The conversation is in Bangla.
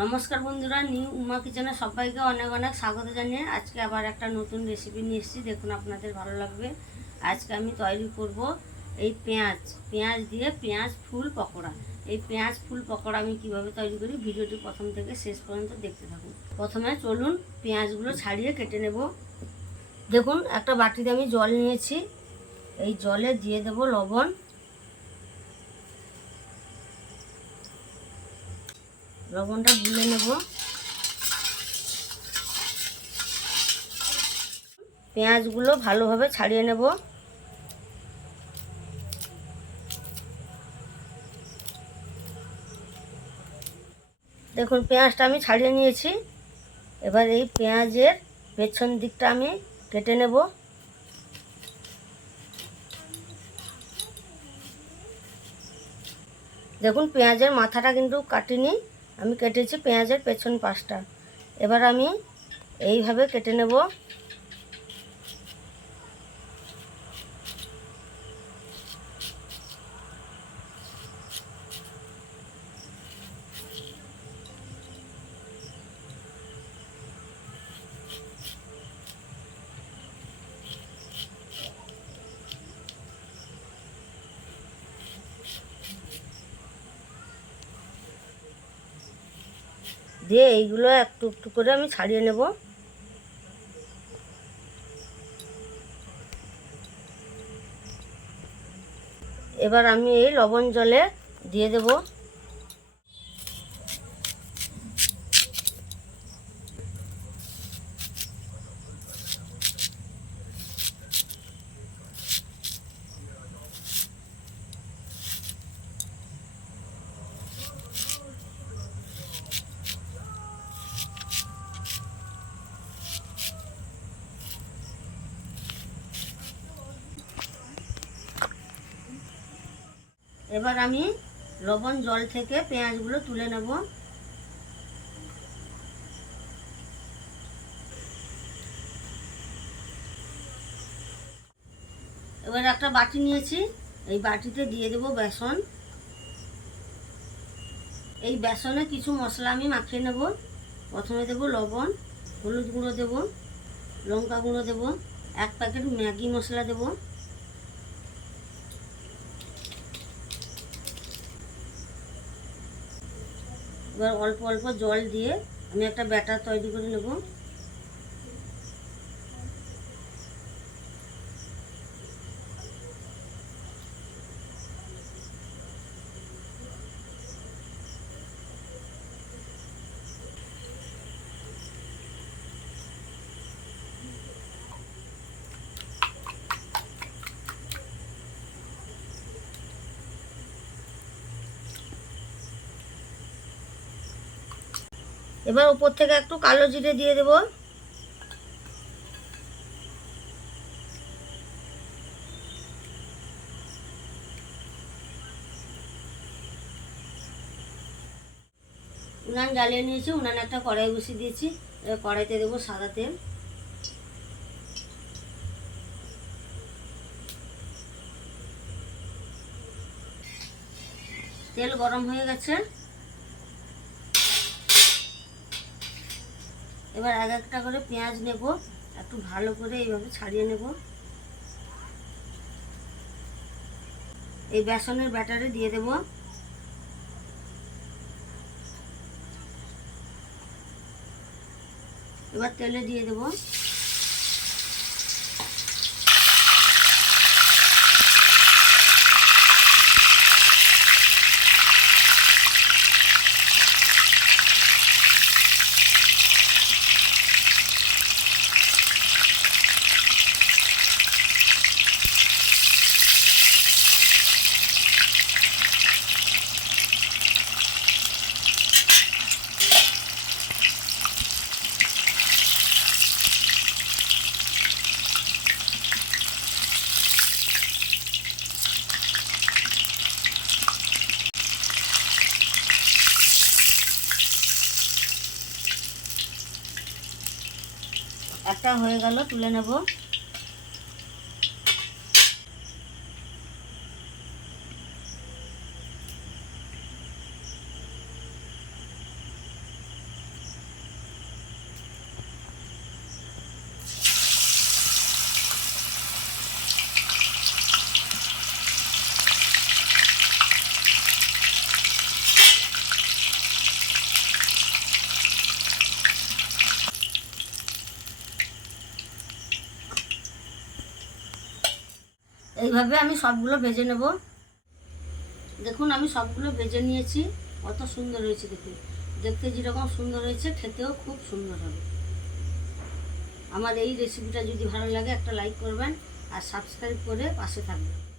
নমস্কার বন্ধুরা, নিউ উমা কিচেনে সবাইকে অনেক অনেক স্বাগত জানিয়ে আজকে আবার একটা নতুন রেসিপি নিয়ে এসেছি। দেখুন আপনাদের ভালো লাগবে। আজকে আমি তৈরি করব এই পেঁয়াজ দিয়ে পেঁয়াজ ফুল পকোড়া। এই পেঁয়াজ ফুল পকোড়া আমি কিভাবে তৈরি করি ভিডিওটি প্রথম থেকে শেষ পর্যন্ত দেখতে থাকুন। প্রথমে চলুন পেঁয়াজগুলো ছাড়িয়ে কেটে নেব। দেখুন একটা বাটিতে আমি জল নিয়েছি, এই জলে দিয়ে দেব লবণ। লবণটা গুলে নেব। পেঁয়াজগুলো ভালোভাবে ছাড়িয়ে নেব। দেখুন পেঁয়াজটা আমি ছাড়িয়ে নিয়েছি। এবার এই পেঁয়াজের পেছন দিকটা আমি কেটে নেব। দেখুন পেঁয়াজের মাথাটা কিন্তু কাটিনি, আমি কেটেছি পেঁয়াজের পেছন পাশটা। এবার আমি এইভাবে কেটে নেব। দিয়ে এইগুলো একটু একটু করে আমি ছাড়িয়ে নেব। এবার আমি এই লবণ জলে দিয়ে দেব। এবার আমি লবণ জল থেকে পেঁয়াজগুলো তুলে নেব। এবার একটা বাটি নিয়েছি, এই বাটিতে দিয়ে দেব বেসন। এই বেসনে কিছু মশলা আমি মাখিয়ে নেব। প্রথমে দেব লবণ, হলুদ গুঁড়ো দেব, লঙ্কা গুঁড়ো দেব, 1 প্যাকেট ম্যাগি মশলা দেব। এবার অল্প অল্প জল দিয়ে আমি একটা ব্যাটার তৈরি করে নেব। এবার উপর থেকে একটু কালো জিরে দিয়ে দেব। উনান জ্বালিয়ে নিয়েছি, উনানে একটা কড়াই বসিয়ে দিয়েছি। এবার কড়াইতে দেবো সাদা তেল। তেল গরম হয়ে গেছে। এবার এক একটা করে পেঁয়াজ নেব, একটু ভালো করে এইভাবে ছাড়িয়ে নেব। এই বেসনের ব্যাটারে দিয়ে দেব। এবার তেলে দিয়ে দেব। একটা হয়ে গেল, তুলে নেব। এইভাবে আমি সবগুলো ভেজে নেব। দেখুন আমি সবগুলো ভেজে নিয়েছি, কত সুন্দর হয়েছে দেখুন। দেখতে যেরকম সুন্দর হয়েছে খেতেও খুব সুন্দর হবে। আমার এই রেসিপিটা যদি ভালো লাগে একটা লাইক করবেন আর সাবস্ক্রাইব করে পাশে থাকবেন।